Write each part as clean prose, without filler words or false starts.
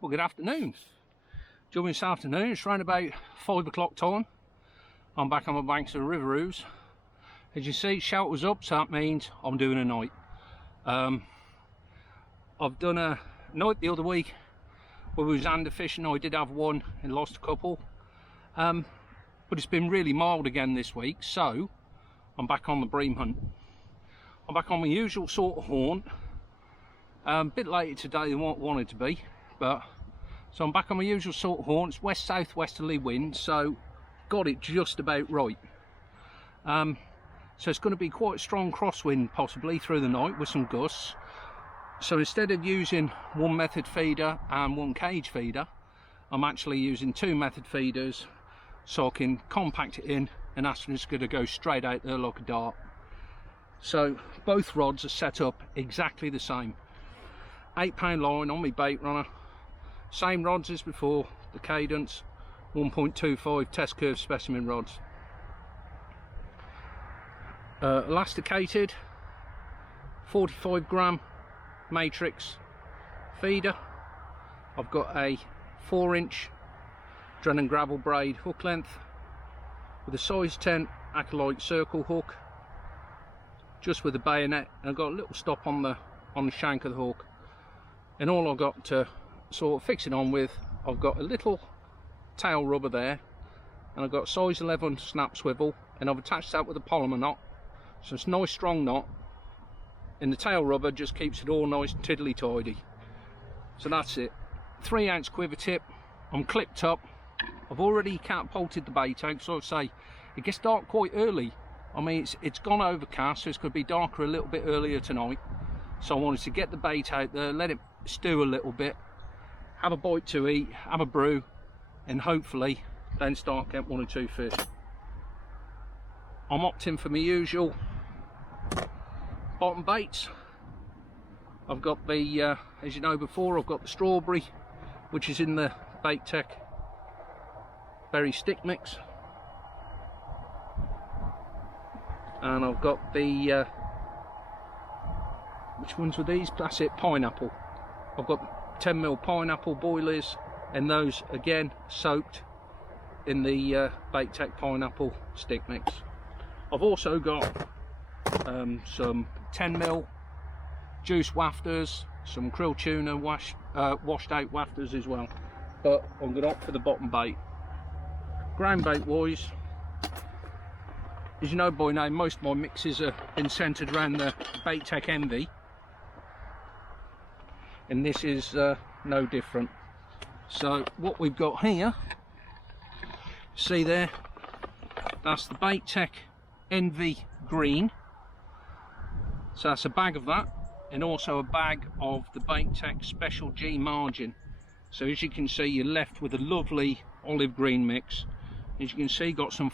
Well, good afternoon. During this afternoon, it's around about 5 o'clock time. I'm back on the banks of the River Ouse. As you see, shelter's up, so that means I'm doing a night. I've done a night the other week where we was under fishing. I did have one and lost a couple. But it's been really mild again this week, so I'm back on the bream hunt. I'm back on my usual sort of haunt. A bit later today than what I wanted to be, but so I'm back on my usual sort of haunt. It's west southwesterly wind, so got it just about right. So it's going to be quite a strong crosswind possibly through the night with some gusts. So instead of using one method feeder and one cage feeder, I'm actually using two method feeders so I can compact it in, and that's just going to go straight out there like a dart. So both rods are set up exactly the same. 8-pound line on my bait runner, same rods as before, the Cadence 1.25 test curve specimen rods. Elasticated 45 gram matrix feeder. I've got a 4-inch Dren and Gravel braid hook length with a size 10 acolyte circle hook, just with a bayonet, and I've got a little stop on the shank of the hook. And all I've got to sort of fix it on with, I've got a little tail rubber there, and I've got size 11 snap swivel, and I've attached that with a polymer knot, so it's a nice strong knot, and the tail rubber just keeps it all nice and tiddly tidy. So that's it. 3-ounce quiver tip. I'm clipped up. I've already catapulted the bait out, so I say it gets dark quite early. I mean, it's gone overcast, so it's going to be darker a little bit earlier tonight. So I wanted to get the bait out there, let it stew a little bit, have a bite to eat, have a brew, and hopefully then start getting 1 or 2 fish. I'm opting for my usual bottom baits. I've got the, as you know before, I've got the strawberry, which is in the Bait Tech berry stick mix, and I've got the which ones were these? That's it, pineapple. I've got 10mm pineapple boilies, and those again soaked in the Bait Tech pineapple stick mix. I've also got some 10mm juice wafters, some krill tuna washed out wafters as well, but I'm going to opt for the bottom bait. Ground bait wise, as you know by now, most of my mixes have been centered around the Bait Tech Envy, and this is no different. So what we've got here, see there, that's the Bait Tech Envy green. So that's a bag of that, and also a bag of the Bait Tech Special G margin. So as you can see, you're left with a lovely olive green mix. As you can see, got some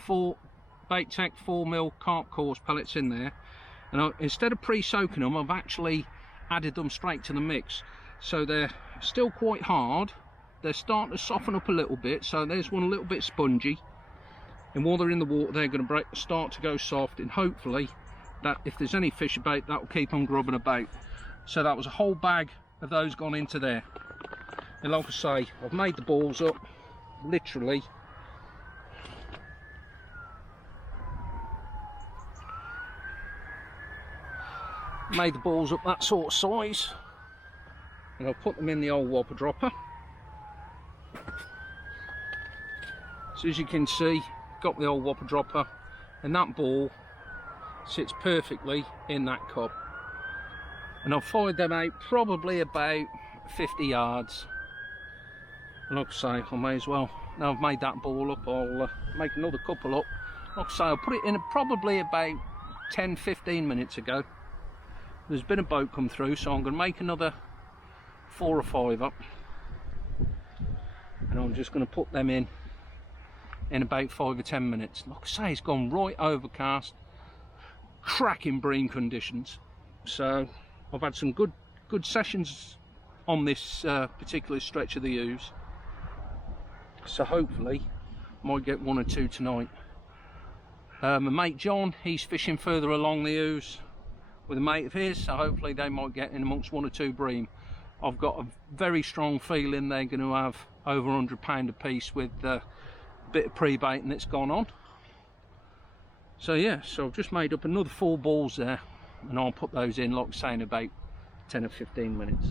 Bait Tech 4mm carp course pellets in there, and instead of pre-soaking them, I've actually added them straight to the mix. So they're still quite hard, they're starting to soften up a little bit, so there's one a little bit spongy, and while they're in the water they're going to start to go soft, and hopefully that if there's any fish about, that will keep them grubbing about. So that was a whole bag of those gone into there, and like I say, I've made the balls up, literally made the balls up that sort of size, and I'll put them in the old whopper dropper. So as you can see, got the old whopper dropper, and that ball sits perfectly in that cup, and I've fired them out probably about 50 yards. And like I say, I may as well, now I've made that ball up, I'll make another couple up. Like I say, I'll put it in probably about 10-15 minutes ago. There's been a boat come through, so I'm going to make another 4 or 5 up, and I'm just going to put them in about 5 or 10 minutes. Like I say, it's gone right overcast, cracking bream conditions, so I've had some good sessions on this particular stretch of the Ouse, so hopefully might get 1 or 2 tonight. My mate John, he's fishing further along the Ouse with a mate of his, so hopefully they might get in amongst 1 or 2 bream. I've got a very strong feeling they're going to have over £100 a piece with the bit of pre-baiting that's gone on. So yeah, so I've just made up another 4 balls there, and I'll put those in, like saying, about 10 or 15 minutes.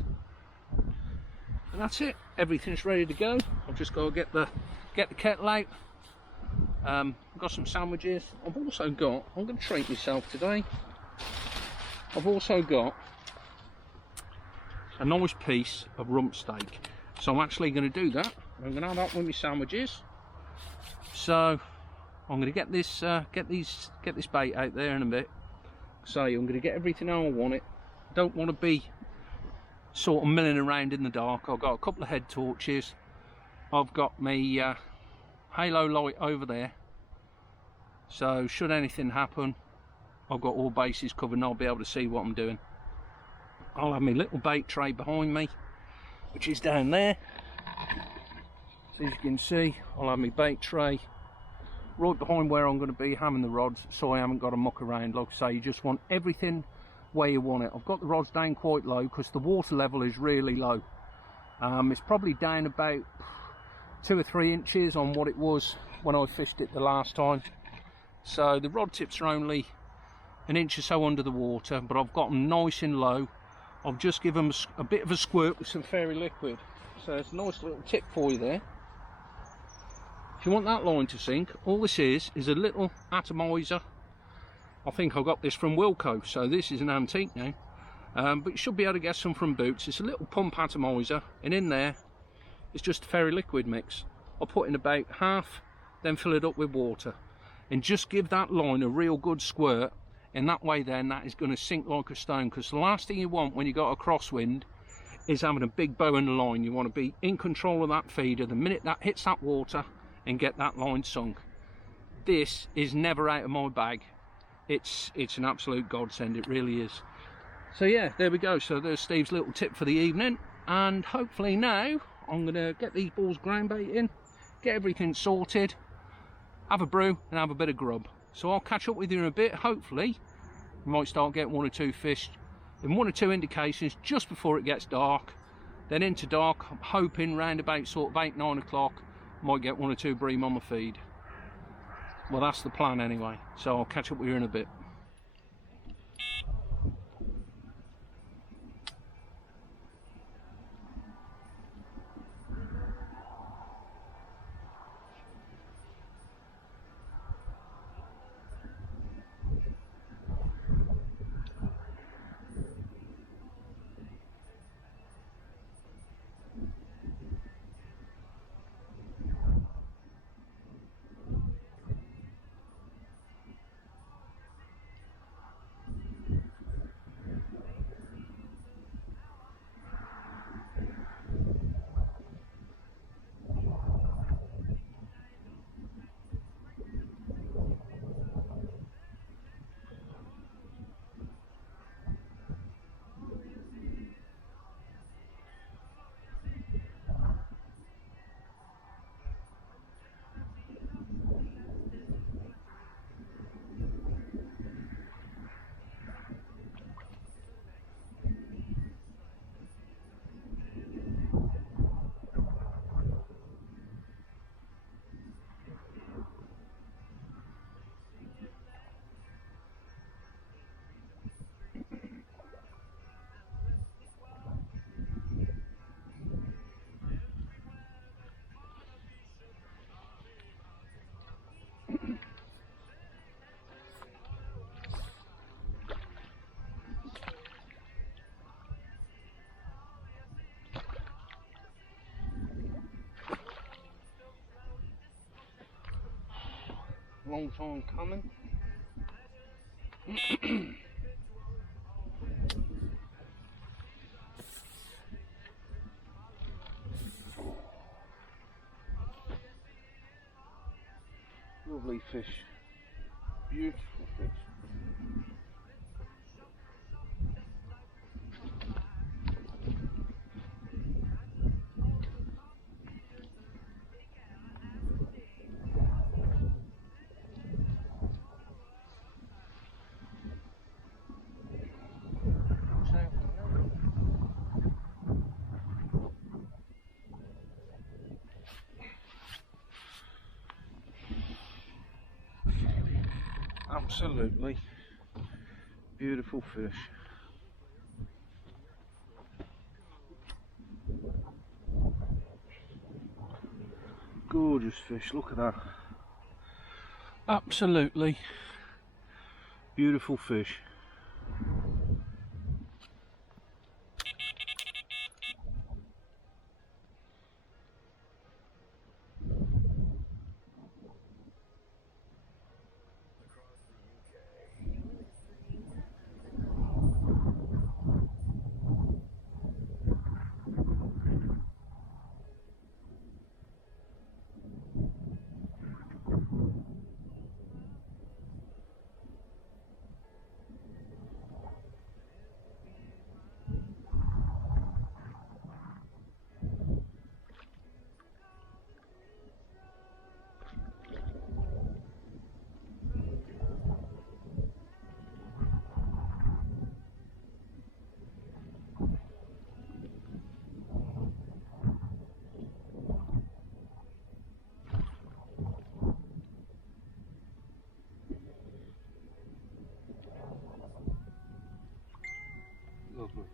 And that's it, everything's ready to go. I've just got to get the kettle out. I've got some sandwiches. I've also got, I'm going to treat myself today. I've also got a nice piece of rump steak, so I'm actually going to do that. I'm going to have that with my sandwiches. So I'm going to get this bait out there in a bit. So I'm going to get everything how I want it. Don't want to be sort of milling around in the dark. I've got a couple of head torches. I've got my halo light over there. So should anything happen, I've got all bases covered and I'll be able to see what I'm doing. I'll have my little bait tray behind me, which is down there. So as you can see, I'll have my bait tray right behind where I'm going to be hammering the rods, so I haven't got to muck around. Like I say, you just want everything where you want it. I've got the rods down quite low because the water level is really low. It's probably down about 2 or 3 inches on what it was when I fished it the last time. So the rod tips are only an inch or so under the water, but I've got them nice and low. I've just given them a bit of a squirt with some fairy liquid. So it's a nice little tip for you there. If you want that line to sink, all this is a little atomizer. I think I got this from Wilco, so this is an antique now. But you should be able to get some from Boots. It's a little pump atomizer, and in there it's just a fairy liquid mix. I'll put in about half, then fill it up with water, and just give that line a real good squirt. In that way then, that is going to sink like a stone, because the last thing you want when you got a crosswind is having a big bow in the line. You want to be in control of that feeder the minute that hits that water and get that line sunk. This is never out of my bag. It's an absolute godsend, it really is. So yeah, there we go. So there's Steve's little tip for the evening, and hopefully now I'm going to get these balls ground bait in, get everything sorted, have a brew and have a bit of grub. So I'll catch up with you in a bit. Hopefully we might start getting 1 or 2 fish in 1 or 2 indications just before it gets dark. Then into dark, I'm hoping round about sort of 8, 9 o'clock, might get 1 or 2 bream on the feed. Well, that's the plan anyway. So I'll catch up with you in a bit. Long time coming. Lovely fish, beautiful fish. Absolutely beautiful fish. Gorgeous fish, look at that. Absolutely beautiful fish. Lovely.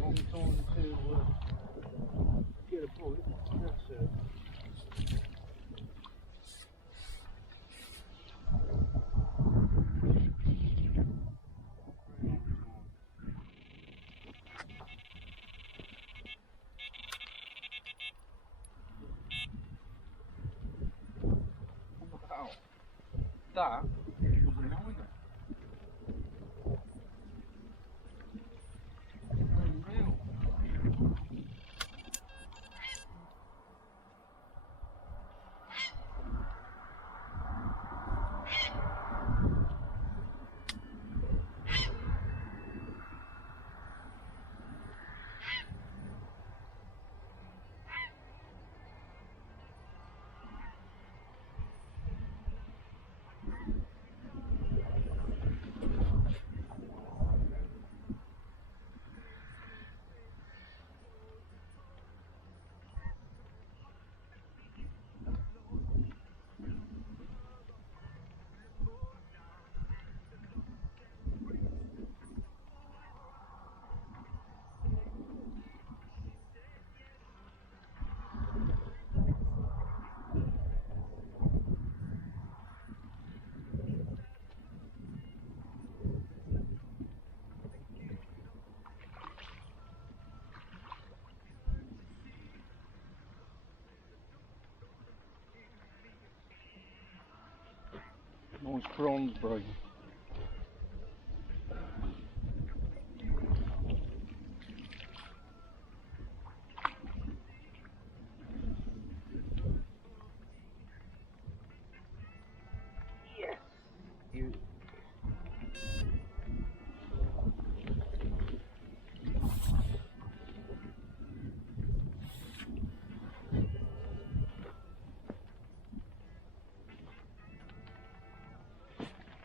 Long time to get a bullet. That's it. Wow, that was an alligator. Unreal. Nice bronze brain. Yes. You.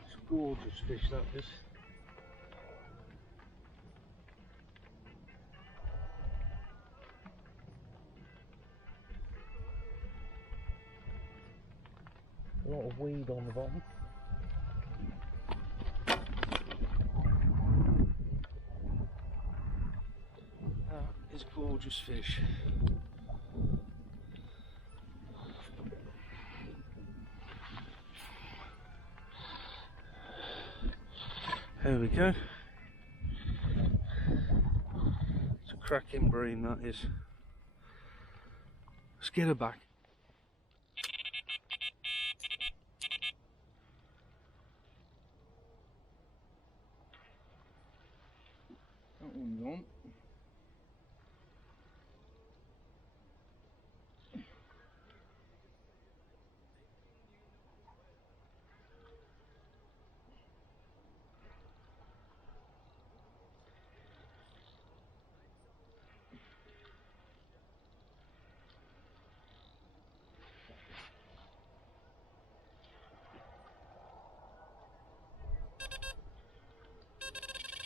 It's a gorgeous fish, that is. A lot of weed on the bottom. That is gorgeous fish. There we go. It's a cracking bream, that is. Let's get her back. That one's on.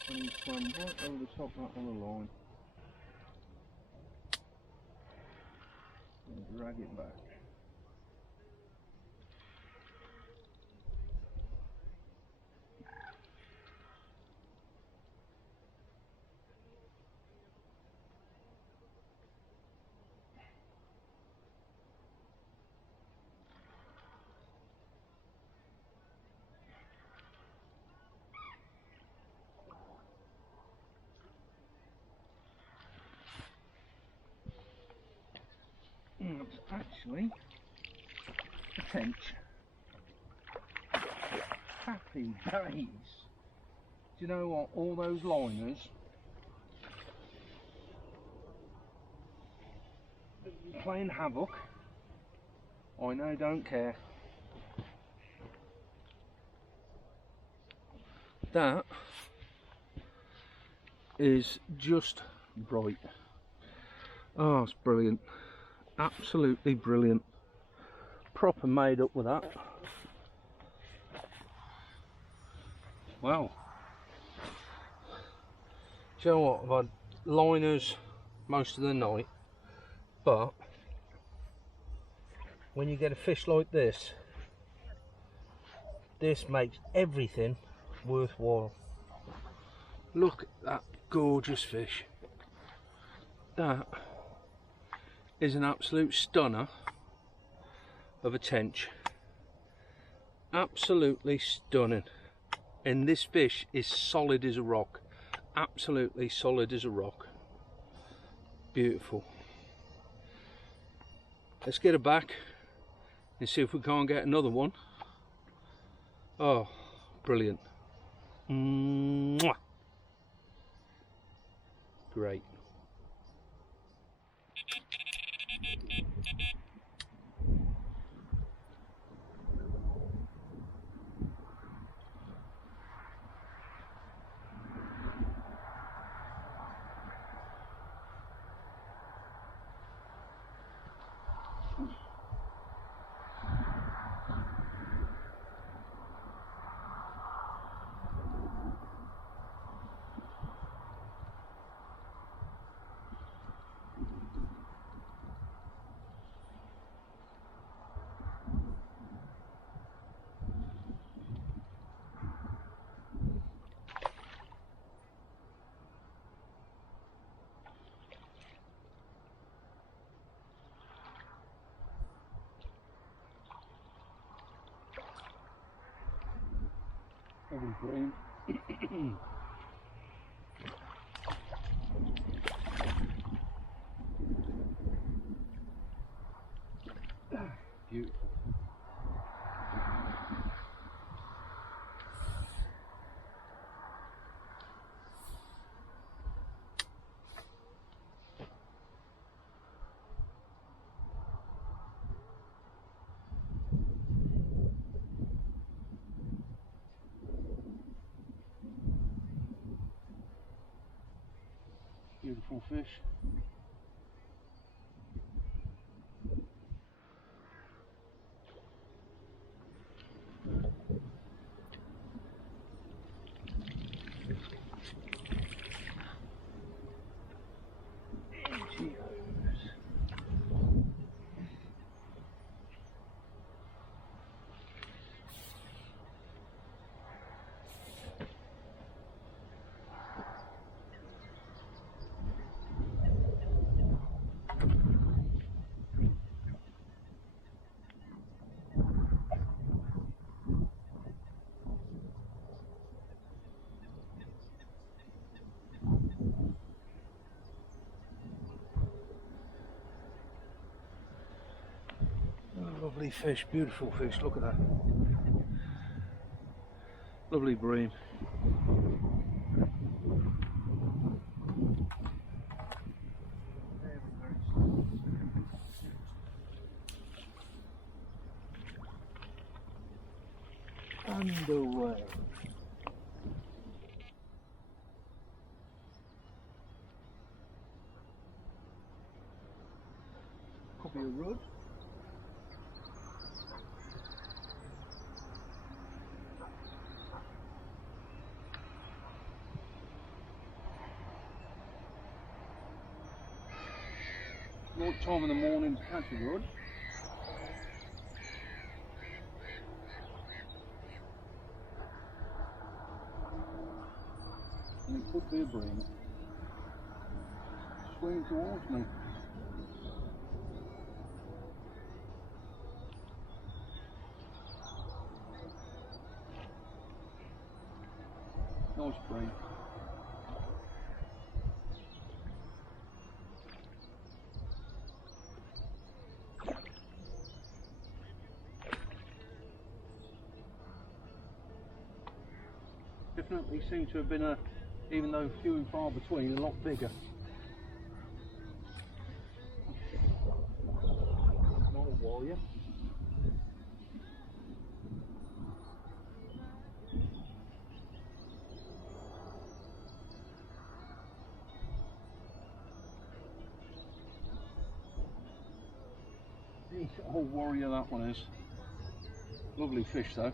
And he swam right over the top of that other line. And drag it back. That's actually a tench. Happy days. Do you know what? All those liners playing havoc. I know, don't care. That is just bright. Oh, it's brilliant. Absolutely brilliant. Proper made up with that. Well, do you know what? I've had liners most of the night, but when you get a fish like this, this makes everything worthwhile. Look at that gorgeous fish. That is an absolute stunner of a tench. Absolutely stunning. And this fish is solid as a rock. Absolutely solid as a rock. Beautiful. Let's get her back and see if we can't get another one. Oh, brilliant. Mwah. Great. Lovely green. Beautiful. Beautiful fish. Lovely fish, beautiful fish, look at that. Lovely bream. And away. Could be a rudd. right time in the morning to catch a rod. And it could be a bream. Swimming towards me. Nice bream. Definitely seems to have been a, even though few and far between, a lot bigger. Not a warrior. Oh, warrior that one is. Lovely fish though.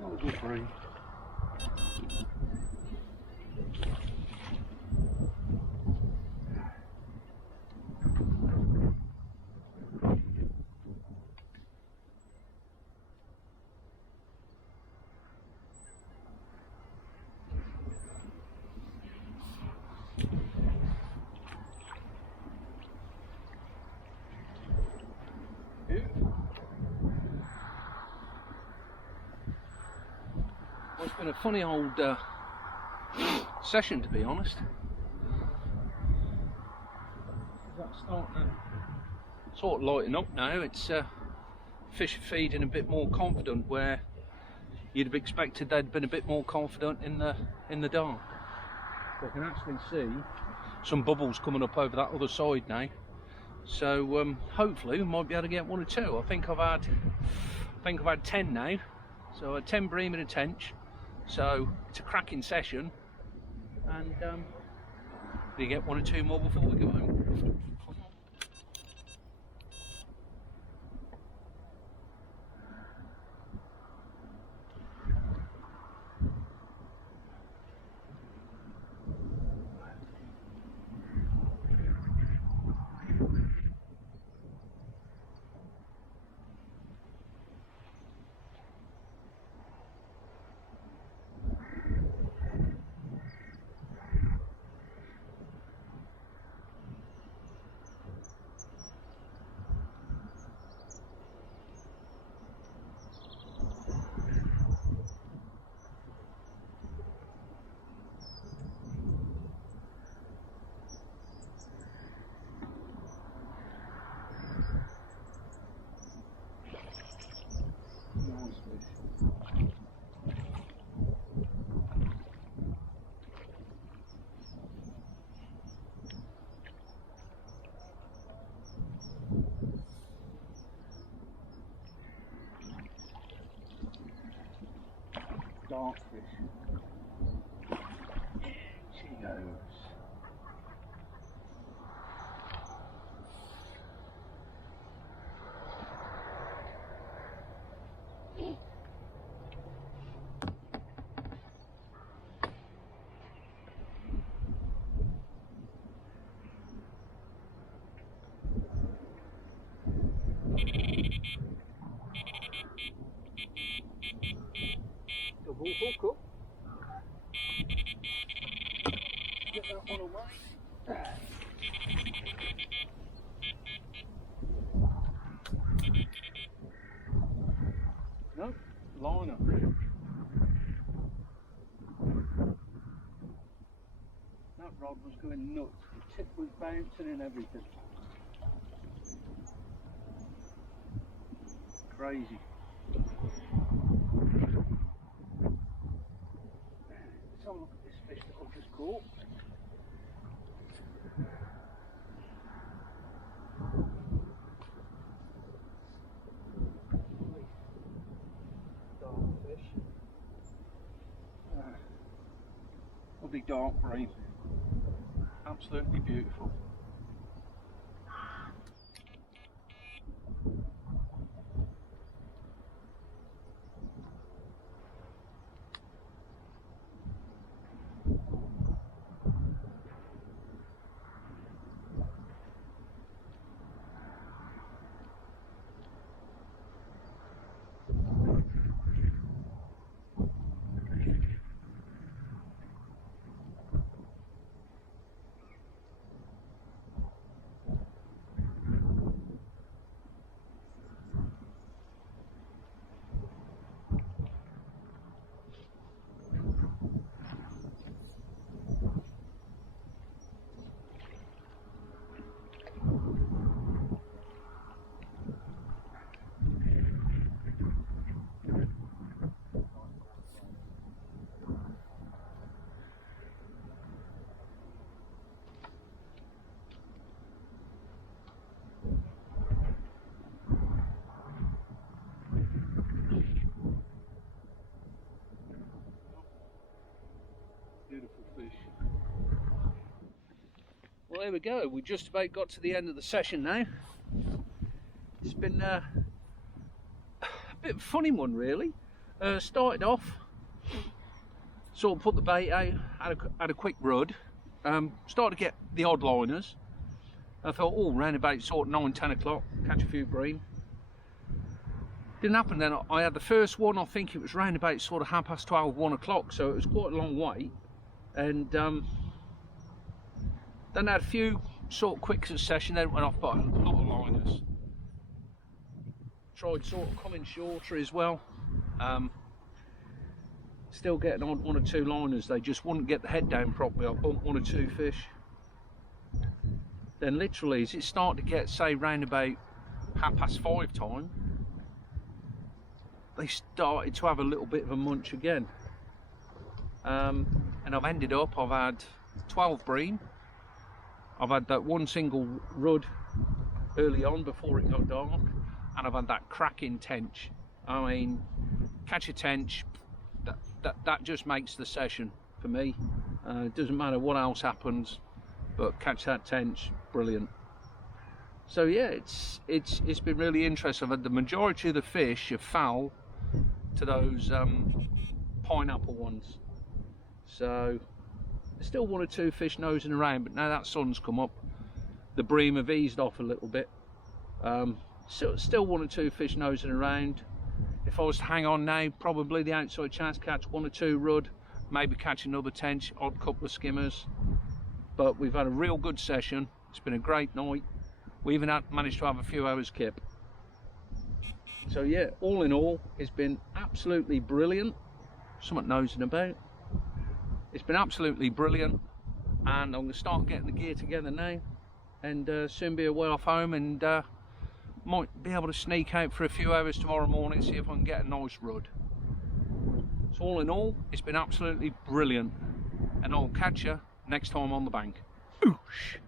That was a good bream. Well, it's been a funny old session, to be honest. That's starting to sort of lighten up now. It's fish are feeding a bit more confident, where you'd have expected they'd been a bit more confident in the dark. I can actually see some bubbles coming up over that other side now. So hopefully we might be able to get one or two. I think I've had 10 now. So I had 10 bream and a tench. So it's a cracking session, and we get one or two more before we go home. Dark fish. She goes. Double hook up. Get that one away. No, liner. That rod was going nuts. The tip was bouncing and everything. crazy. Let's have a look at this fish that I've just caught. Dark fish. Lovely dark green. Absolutely beautiful. Beautiful fish. Well, there we go. We just about got to the end of the session now. It's been a bit of a funny one, really. Started off, sort of put the bait out, had a quick rud, started to get the odd liners. I thought, oh, round about sort of 9, 10 o'clock, catch a few bream. Didn't happen then. I had the first one, I think it was round about sort of 12:30, 1 o'clock, so it was quite a long wait. And then I had a few sort of quick succession, then it went off by a lot of liners. Tried sort of coming shorter as well. Still getting on 1 or 2 liners, they just wouldn't get the head down properly. I bumped 1 or 2 fish. Then literally as it started to get, say, round about 5:30 time, they started to have a little bit of a munch again. And I've ended up, I've had 12 bream. I've had that one single rud early on before it got dark, and I've had that cracking tench. I mean, catch a tench, that just makes the session for me. It doesn't matter what else happens, but catch that tench, brilliant. So yeah, it's been really interesting. I've had the majority of the fish have foul to those pineapple ones. So there's still 1 or 2 fish nosing around, but now that sun's come up, the bream have eased off a little bit. Still 1 or 2 fish nosing around. If I was to hang on now, probably the outside chance catch 1 or 2 rud, maybe catch another tench, odd couple of skimmers. But we've had a real good session. It's been a great night. We even managed to have a few hours kip. So yeah, all in all, it's been absolutely brilliant. Something nosing about. It's been absolutely brilliant, and I'm going to start getting the gear together now, and soon be away off home, and might be able to sneak out for a few hours tomorrow morning, see if I can get a nice rud. So all in all, it's been absolutely brilliant, and I'll catch you next time on the bank. Oosh.